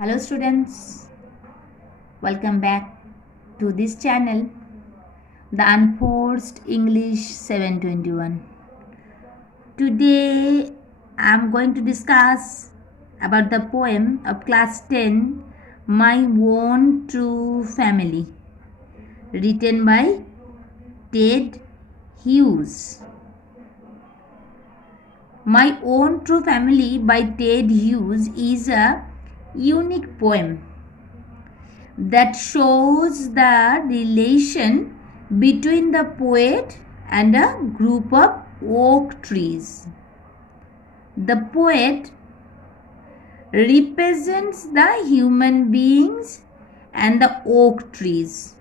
Hello students, welcome back to this channel, The Unforced English 721. Today I am going to discuss about the poem of class 10, My Own True Family, written by Ted Hughes. My Own True Family by Ted Hughes is a unique poem that shows the relation between the poet and a group of oak trees. The poet represents the human beings and the oak trees.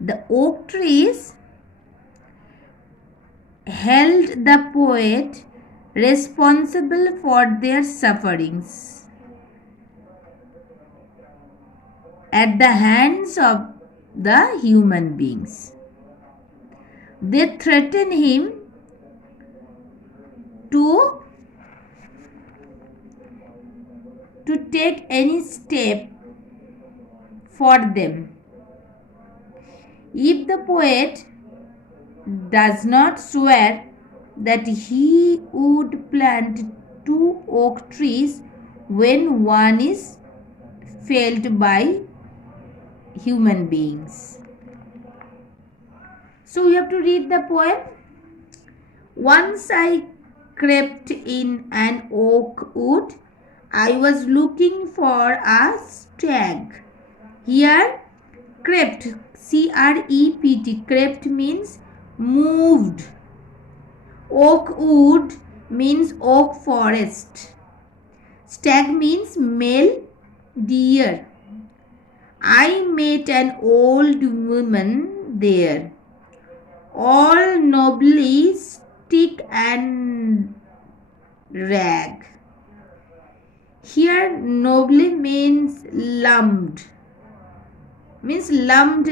The oak trees held the poet responsible for their sufferings at the hands of the human beings. They threaten him to take any step for them. If the poet does not swear that he would plant 2 oak trees when one is felled by human beings. So you have to read the poem. Once I crept in an oak wood. I was looking for a stag. Here, crept, C-R-E-P-T, crept means moved. Oak wood means oak forest. Stag means male deer. I met an old woman there, all nobly stick and rag. Here nobly means lumped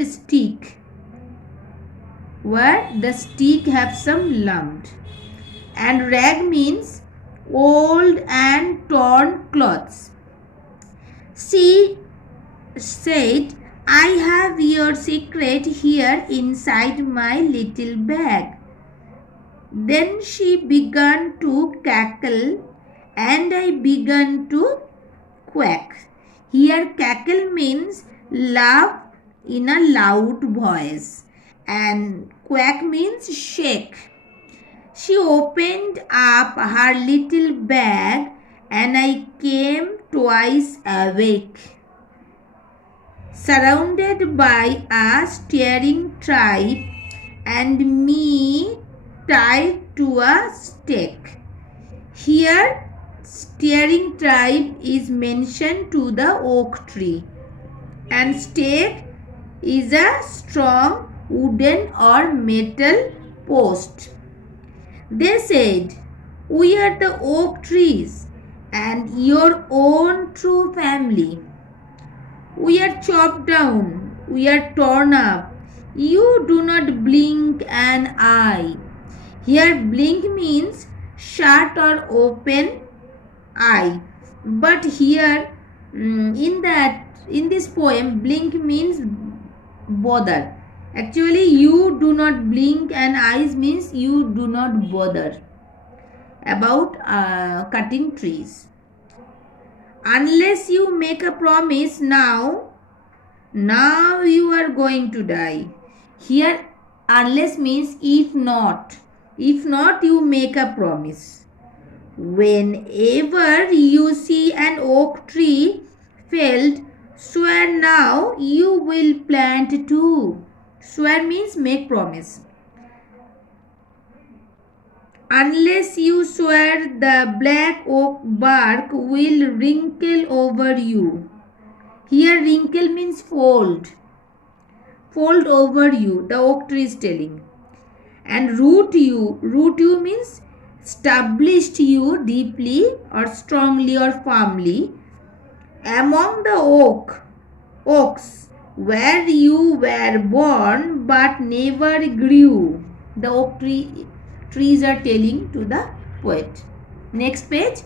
stick, where the stick have some lumped. And rag means old and torn clothes. She said, I have your secret here inside my little bag. Then she began to cackle and I began to quack. Here cackle means laugh in a loud voice and quack means shake. She opened up her little bag and I came twice awake, surrounded by a staring tribe and me tied to a stake. Here, staring tribe is mentioned to the oak tree and stake is a strong wooden or metal post. They said, we are the oak trees and your own true family. We are chopped down, we are torn up. You do not blink an eye. Here blink means shut or open eye. But here in this poem blink means bother. Actually you do not blink and eyes means you do not bother about cutting trees. Unless you make a promise now you are going to die. Here unless means if not you make a promise. Whenever you see an oak tree felled, swear now you will plant 2. Swear means make promise. Unless you swear, the black oak bark will wrinkle over you. Here wrinkle means fold. Fold over you, the oak tree is telling. And root you means established you deeply or strongly or firmly among the oaks where you were born but never grew. The oak trees are telling to the poet. Next page.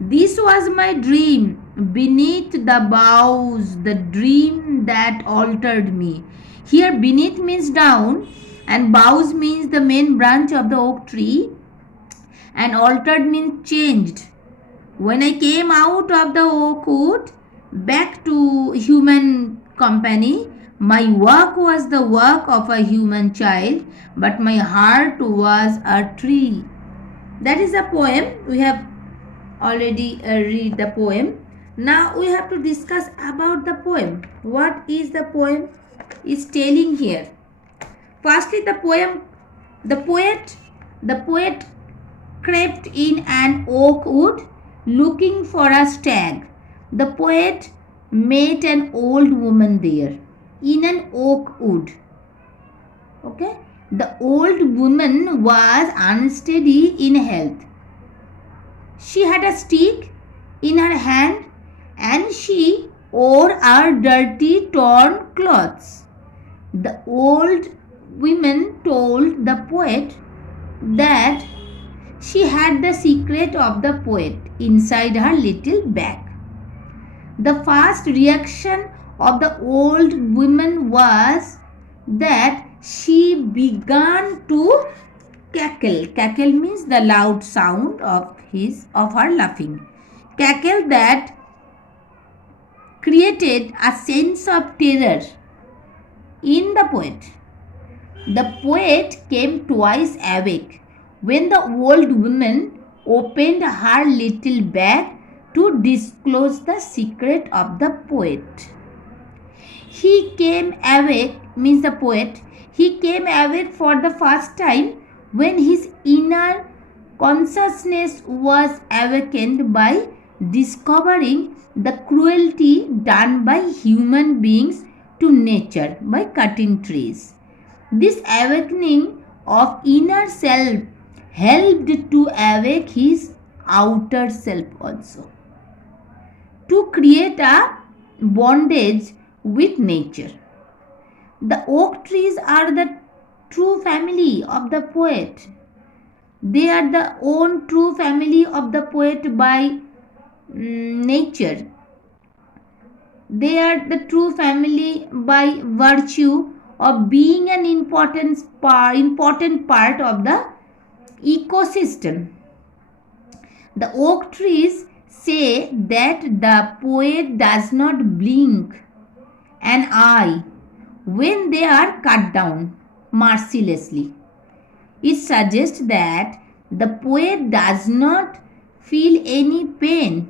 This was my dream beneath the boughs, the dream that altered me. Here, beneath means down, and boughs means the main branch of the oak tree, and altered means changed. When I came out of the oak wood back to human company, my work was the work of a human child, but my heart was a tree. That is a poem. We have already read the poem. Now we have to discuss about the poem. What is the poem is telling here? Firstly, the poet crept in an oak wood looking for a stag. The poet met an old woman there in an oak wood. Okay, the old woman was unsteady in health. She had a stick in her hand and she wore her dirty torn clothes. The old woman told the poet that she had the secret of the poet inside her little bag. The first reaction of the old woman was that she began to cackle. Cackle means the loud sound of her laughing. Cackle that created a sense of terror in the poet. The poet came twice awake when the old woman opened her little bag to disclose the secret of the poet. He came awake means the poet. He came awake for the first time when his inner consciousness was awakened by discovering the cruelty done by human beings to nature by cutting trees. This awakening of inner self helped to awake his outer self also, to create a bondage with nature. The oak trees are the true family of the poet. They are the own true family of the poet by nature. They are the true family by virtue of being an important part of the ecosystem. The oak trees say that the poet does not blink an eye when they are cut down mercilessly. It suggests that the poet does not feel any pain.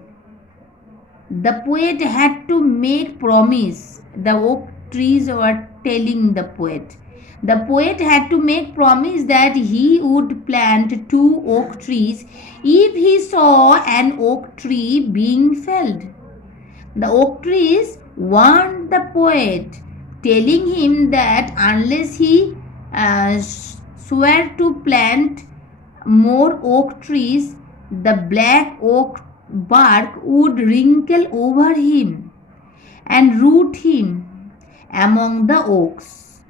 The poet had to make promise. The oak trees were telling the poet. The poet had to make promise that he would plant 2 oak trees if he saw an oak tree being felled. The oak trees warned the poet, telling him that unless he swore to plant more oak trees, the black oak bark would wrinkle over him and root him among the oaks.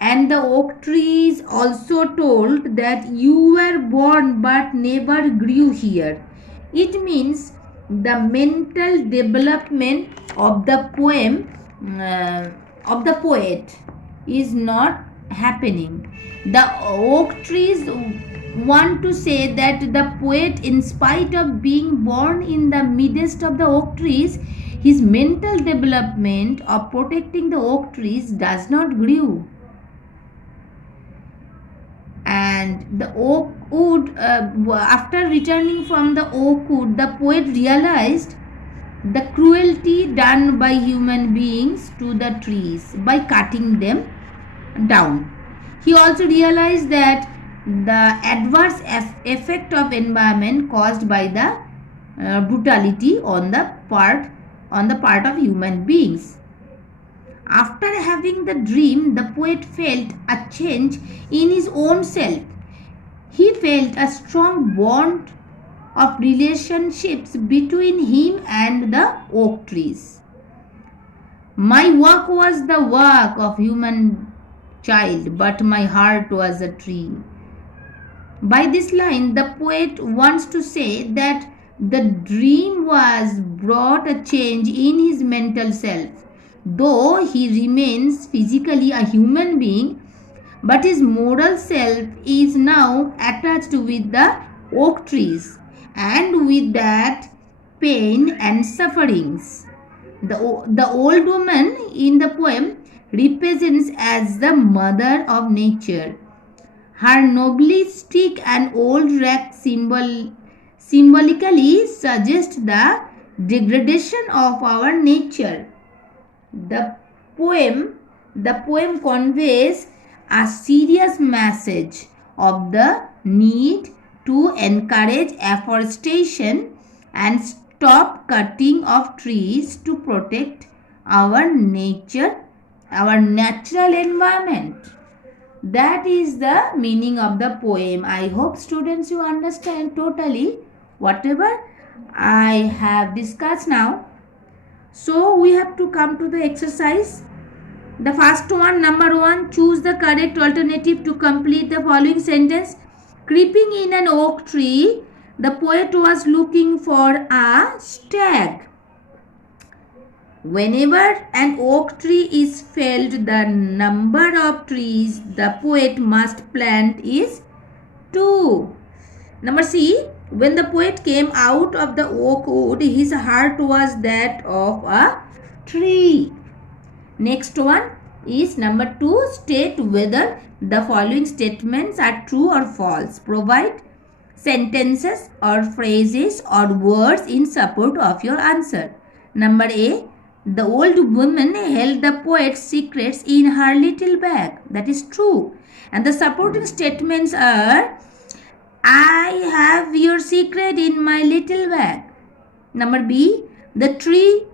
And the oak trees also told that you were born but never grew here. It means the mental development of the poet is not happening. The oak trees want to say that the poet, in spite of being born in the midst of the oak trees, his mental development of protecting the oak trees does not grow. And the oak wood, after returning from the oak wood, the poet realized the cruelty done by human beings to the trees by cutting them down. He also realized that the adverse effect of environment caused by the brutality on the part of human beings. After having the dream, the poet felt a change in his own self. He felt a strong bond of relationships between him and the oak trees. My work was the work of human child, but my heart was a tree. By this line, the poet wants to say that the dream was brought a change in his mental self. Though he remains physically a human being, but his moral self is now attached with the oak trees and with that pain and sufferings. The old woman in the poem represents as the mother of nature. Her nobly stick and old rack symbolically suggest the degradation of our nature. The poem, the poem conveys a serious message of the need to encourage afforestation and stop cutting of trees to protect our nature, our natural environment. That is the meaning of the poem. I hope students you understand totally whatever I have discussed now. So we have to come to the exercise. The first one, number 1, choose the correct alternative to complete the following sentence. Creeping in an oak tree, the poet was looking for a stag. Whenever an oak tree is felled, the number of trees the poet must plant is 2. Number C, when the poet came out of the oak wood, his heart was that of a tree. Next one is number 2, state whether the following statements are true or false. Provide sentences or phrases or words in support of your answer. Number A, the old woman held the poet's secrets in her little bag. That is true. And the supporting statements are, I have your secret in my little bag. Number B, the tree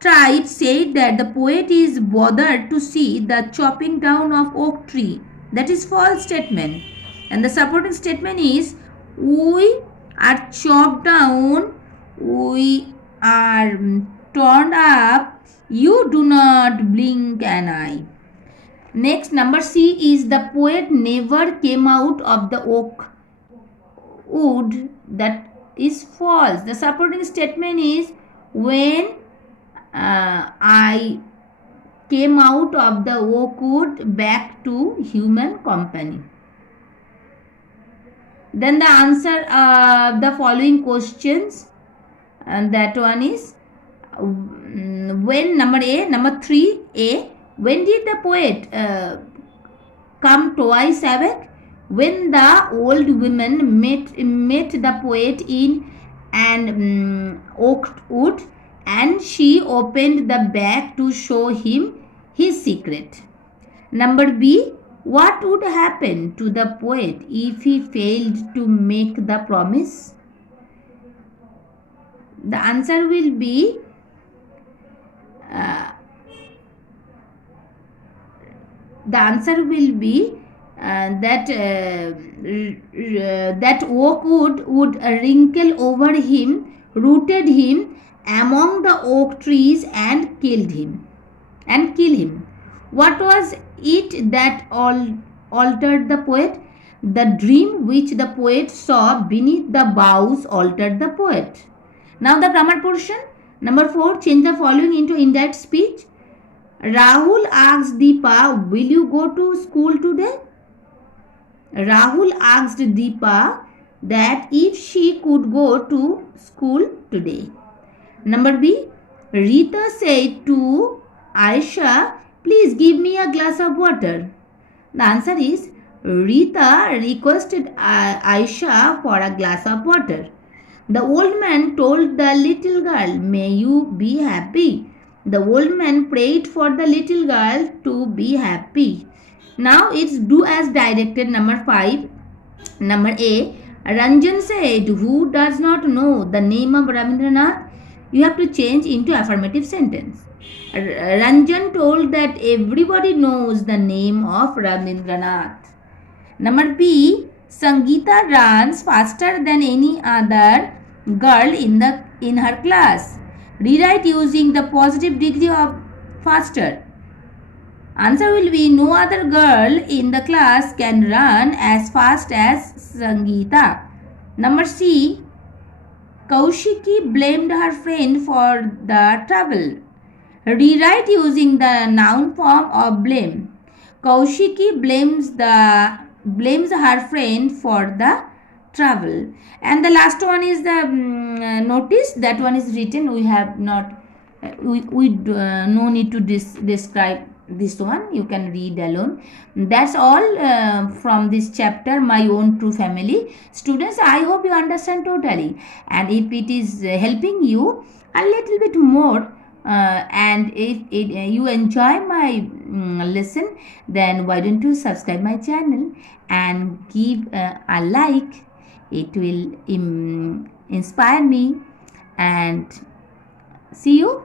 tribe said that the poet is bothered to see the chopping down of oak tree. That is false statement. And the supporting statement is, we are chopped down, we are torn up, you do not blink an eye. Next, number C is, the poet never came out of the oak wood. That is false. The supporting statement is, when I came out of the oak wood back to human company. Then the answer the following questions, and that one is, when number A, number 3A, when did the poet come twice awake? When the old woman met the poet in an oak wood, and she opened the bag to show him his secret. Number B, what would happen to the poet if he failed to make the promise? The answer will be that oak would wrinkle over him, rooted him among the oak trees and kill him. What was it that altered the poet? The dream which the poet saw beneath the boughs altered the poet. Now the grammar portion. Number 4, change the following into indirect speech. Rahul asked Deepa, will you go to school today? Rahul asked Deepa that if she could go to school today. Number B, Rita said to Aisha, please give me a glass of water. The answer is, Rita requested Aisha for a glass of water. The old man told the little girl, may you be happy. The old man prayed for the little girl to be happy. Now it's do as directed. Number 5. Number A, Ranjan said, who does not know the name of Rabindranath? You have to change into affirmative sentence. Ranjan told that everybody knows the name of Rabindranath. Number B, Sangeeta runs faster than any other girl in her class. Rewrite using the positive degree of faster. Answer will be, no other girl in the class can run as fast as Sangeeta. Number C, Kaushiki blamed her friend for the trouble. Rewrite using the noun form of blame. Kaushiki blames her friend for the trouble. And the last one is the notice. That one is written. We have not. We no need to describe this one. You can read alone. That's all from this chapter, My Own True Family. Students, I hope you understand totally. And if it is helping you a little bit more, and if you enjoy my lesson, then why don't you subscribe my channel and give a like. It will inspire me. And see you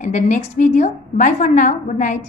in the next video. Bye for now. Good night.